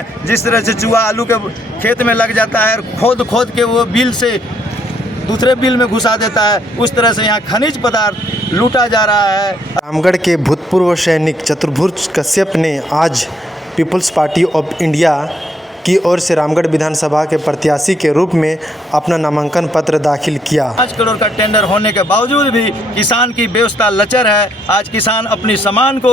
हैं। जिस तरह से चूहा आलू के खेत में लग जाता है, खोद खोद के वो बिल से दूसरे बिल में घुसा देता है, उस तरह से यहाँ खनिज पदार्थ लूटा जा रहा है। रामगढ़ के भूतपूर्व सैनिक चतुर्भुज कश्यप ने आज पीपल्स पार्टी ऑफ इंडिया की ओर से रामगढ़ विधानसभा के प्रत्याशी के रूप में अपना नामांकन पत्र दाखिल किया। 5 करोड़ का टेंडर होने के बावजूद भी किसान की व्यवस्था लचर है। आज किसान अपनी सामान को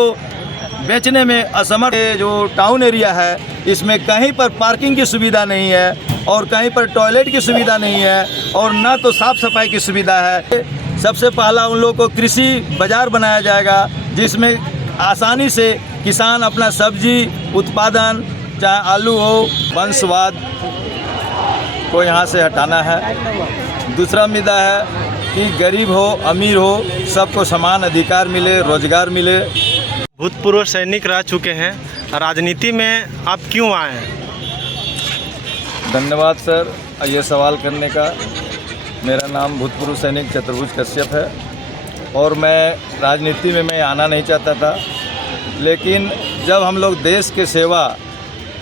बेचने में असमर्थ। जो टाउन एरिया है इसमें कहीं पर पार्किंग की सुविधा नहीं है और कहीं पर टॉयलेट की सुविधा नहीं है और ना तो साफ सफाई की सुविधा है। सबसे पहला उन लोगों को कृषि बाजार बनाया जाएगा जिसमें आसानी से किसान अपना सब्जी उत्पादन, चाहे आलू हो, वंशवाद को यहाँ से हटाना है। दूसरा मुद्दा है कि गरीब हो अमीर हो सबको समान अधिकार मिले, रोजगार मिले। भूतपूर्व सैनिक रह चुके हैं, राजनीति में आप क्यों आए हैं? धन्यवाद सर ये सवाल करने का। मेरा नाम भूतपूर्व सैनिक चतुर्भुज कश्यप है और मैं राजनीति में मैं आना नहीं चाहता था, लेकिन जब हम लोग देश के सेवा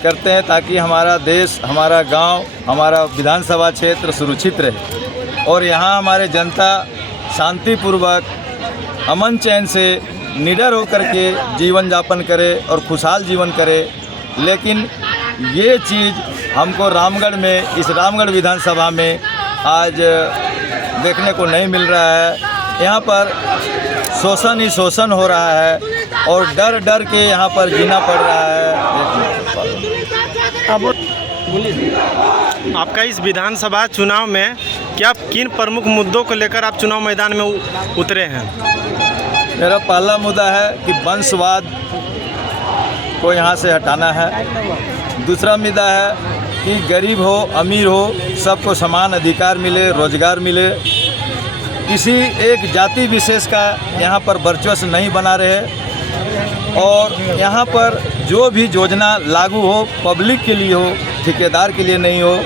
करते हैं ताकि हमारा देश, हमारा गांव, हमारा विधानसभा क्षेत्र सुरक्षित रहे और यहाँ हमारे जनता शांतिपूर्वक अमन चैन से निडर होकर के जीवन यापन करे और खुशहाल जीवन करे, लेकिन ये चीज़ हमको रामगढ़ में, इस रामगढ़ विधानसभा में आज देखने को नहीं मिल रहा है। यहाँ पर शोषण ही शोषण हो रहा है और डर डर के यहाँ पर जीना पड़ रहा है। आपका इस विधानसभा चुनाव में क्या किन प्रमुख मुद्दों को लेकर आप चुनाव मैदान में उतरे हैं? मेरा पहला मुद्दा है कि वंशवाद को यहाँ से हटाना है। दूसरा मुद्दा है कि गरीब हो अमीर हो सबको समान अधिकार मिले, रोजगार मिले। किसी एक जाति विशेष का यहाँ पर वर्चस्व नहीं बना रहे और यहाँ पर जो भी योजना लागू हो पब्लिक के लिए हो, ठेकेदार के लिए नहीं हो।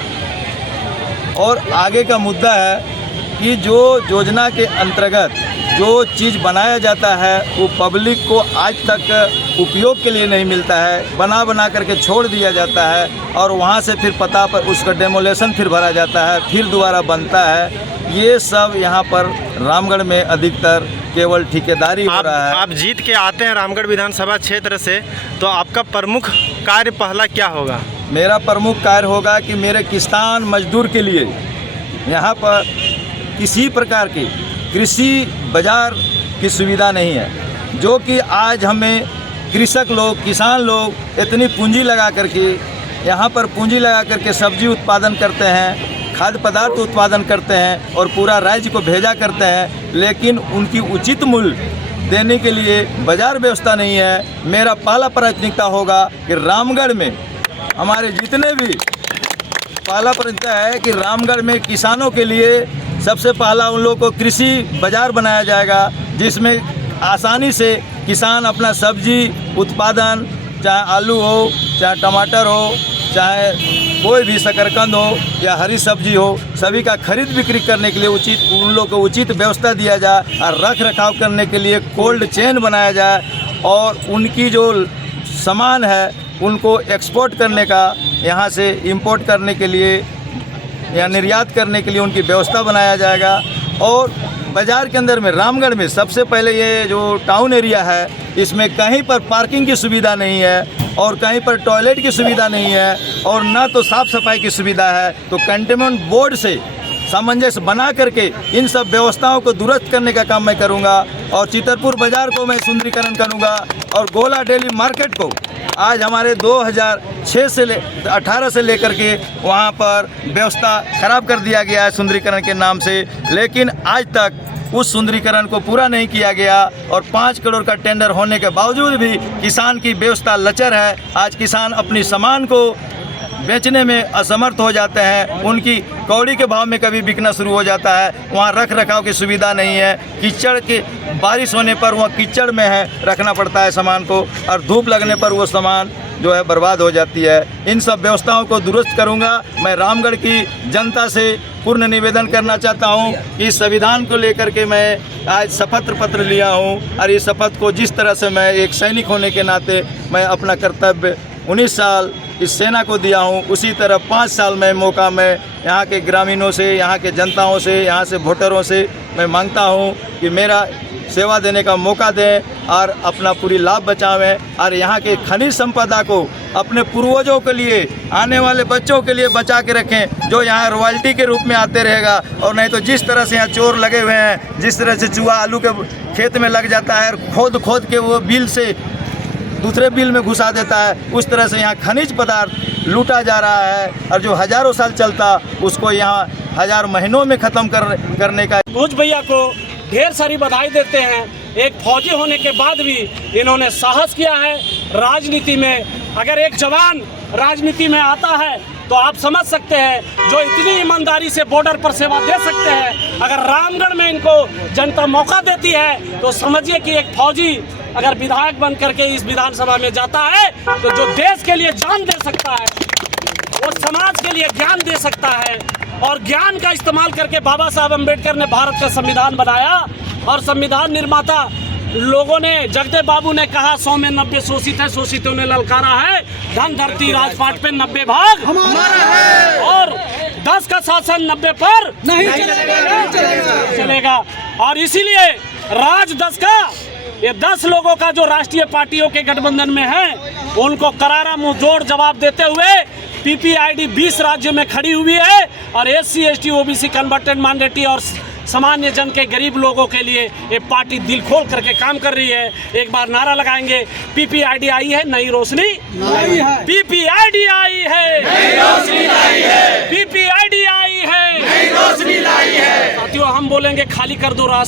और आगे का मुद्दा है कि जो योजना के अंतर्गत जो चीज़ बनाया जाता है वो पब्लिक को आज तक उपयोग के लिए नहीं मिलता है, बना करके छोड़ दिया जाता है और वहाँ से फिर पता पर उसका डेमोलेशन फिर भरा जाता है, फिर दोबारा बनता है। ये सब यहाँ पर रामगढ़ में अधिकतर केवल ठेकेदारी हो रहा है। आप जीत के आते हैं रामगढ़ विधानसभा क्षेत्र से, तो आपका प्रमुख कार्य पहला क्या होगा? मेरा प्रमुख कार्य होगा कि मेरे किसान मजदूर के लिए यहाँ पर किसी प्रकार की कृषि बाजार की सुविधा नहीं है, जो कि आज हमें कृषक लोग, किसान लोग इतनी पूंजी लगा करके यहाँ पर पूंजी लगा करके सब्जी उत्पादन करते हैं, खाद्य पदार्थ उत्पादन करते हैं और पूरा राज्य को भेजा करते हैं, लेकिन उनकी उचित मूल्य देने के लिए बाजार व्यवस्था नहीं है। मेरा पहला प्राथमिकता होगा कि रामगढ़ में हमारे जितने भी, पहला प्राथमिकता है कि रामगढ़ में किसानों के लिए सबसे पहला उन लोगों को कृषि बाजार बनाया जाएगा जिसमें आसानी से किसान अपना सब्जी उत्पादन, चाहे आलू हो, चाहे टमाटर हो, चाहे कोई भी शकरकंद हो या हरी सब्जी हो, सभी का खरीद बिक्री करने के लिए उन लोगों को उचित व्यवस्था दिया जाए और रख रखाव करने के लिए कोल्ड चेन बनाया जाए और उनकी जो सामान है उनको एक्सपोर्ट करने का, यहाँ से इंपोर्ट करने के लिए या निर्यात करने के लिए उनकी व्यवस्था बनाया जाएगा। और बाज़ार के अंदर में रामगढ़ में सबसे पहले ये जो टाउन एरिया है इसमें कहीं पर पार्किंग की सुविधा नहीं है और कहीं पर टॉयलेट की सुविधा नहीं है और ना तो साफ़ सफाई की सुविधा है। तो कंटेनमेंट बोर्ड से सामंजस्य बना करके इन सब व्यवस्थाओं को दुरुस्त करने का काम मैं करूंगा और चितरपुर बाज़ार को मैं सुंदरीकरण करूंगा और गोला डेली मार्केट को आज हमारे 2006 से 18 से लेकर के वहां पर व्यवस्था खराब कर दिया गया है सुंदरीकरण के नाम से, लेकिन आज तक उस सुंदरीकरण को पूरा नहीं किया गया और 5 करोड़ का टेंडर होने के बावजूद भी किसान की व्यवस्था लचर है। आज किसान अपनी सामान को बेचने में असमर्थ हो जाते हैं, उनकी कौड़ी के भाव में कभी बिकना शुरू हो जाता है। वहाँ रख रखाव की सुविधा नहीं है, कीचड़ के बारिश होने पर वहाँ कीचड़ में है रखना पड़ता है सामान को और धूप लगने पर वो सामान जो है बर्बाद हो जाती है। इन सब व्यवस्थाओं को दुरुस्त करूँगा। मैं रामगढ़ की जनता से पूर्ण निवेदन करना चाहता हूँ कि इस संविधान को लेकर के मैं आज शपथ पत्र लिया हूँ और इस शपथ को जिस तरह से मैं एक सैनिक होने के नाते मैं अपना कर्तव्य 19 साल इस सेना को दिया हूँ, उसी तरह 5 साल में मौका मैं यहाँ के ग्रामीणों से, यहाँ के जनताओं से, यहाँ से वोटरों से मैं मांगता हूँ कि मेरा सेवा देने का मौका दें और अपना पूरी लाभ बचावें और यहाँ के खनिज संपदा को अपने पूर्वजों के लिए, आने वाले बच्चों के लिए बचा के रखें, जो यहाँ रॉयल्टी के रूप में आते रहेगा। और नहीं तो जिस तरह से यहाँ चोर लगे हुए हैं, जिस तरह से चूहा आलू के खेत में लग जाता है और खोद के वो बिल से दूसरे बिल में घुसा देता है, उस तरह से यहाँ खनिज पदार्थ लूटा जा रहा है और जो हज़ारों साल चलता उसको यहाँ 1000 महीनों में ख़त्म करने का। भूज भैया को ढेर सारी बधाई देते हैं। एक फौजी होने के बाद भी इन्होंने साहस किया है राजनीति में। अगर एक जवान राजनीति में आता है तो आप समझ सकते हैं जो इतनी ईमानदारी से बॉर्डर पर सेवा दे सकते हैं। अगर रामगढ़ में इनको जनता मौका देती है तो समझिए कि एक फौजी अगर विधायक बन करके इस विधानसभा में जाता है तो जो देश के लिए जान दे सकता है, वो समाज के लिए ज्ञान दे सकता है। और ज्ञान का इस्तेमाल करके बाबा साहब अम्बेडकर ने भारत का संविधान बनाया और संविधान निर्माता लोगों ने, जगदेव बाबू ने कहा 100 में 90 शोषित है, शोषितों ने ललकारा है, धन धरती राजपाट पे 90 भाग हमारा है और 10 का शासन 90 पर नहीं चलेगा। और इसीलिए राज 10 का, ये 10 लोगों का जो राष्ट्रीय पार्टियों के गठबंधन में है, उनको करारा मुंहजोड़ जवाब देते हुए पीपीआईडी 20 राज्यों में खड़ी हुई है और SC ST OBC converted minority और सामान्य जन के गरीब लोगों के लिए ये पार्टी दिल खोल करके काम कर रही है। एक बार नारा लगाएंगे, पीपीआईडी आई है नई रोशनी लाई है, पीपीआईडी आई है नई रोशनी लाई है, पीपीआईडी आई है नई रोशनी लाई है। साथियों, हम बोलेंगे खाली कर दो रास्ता।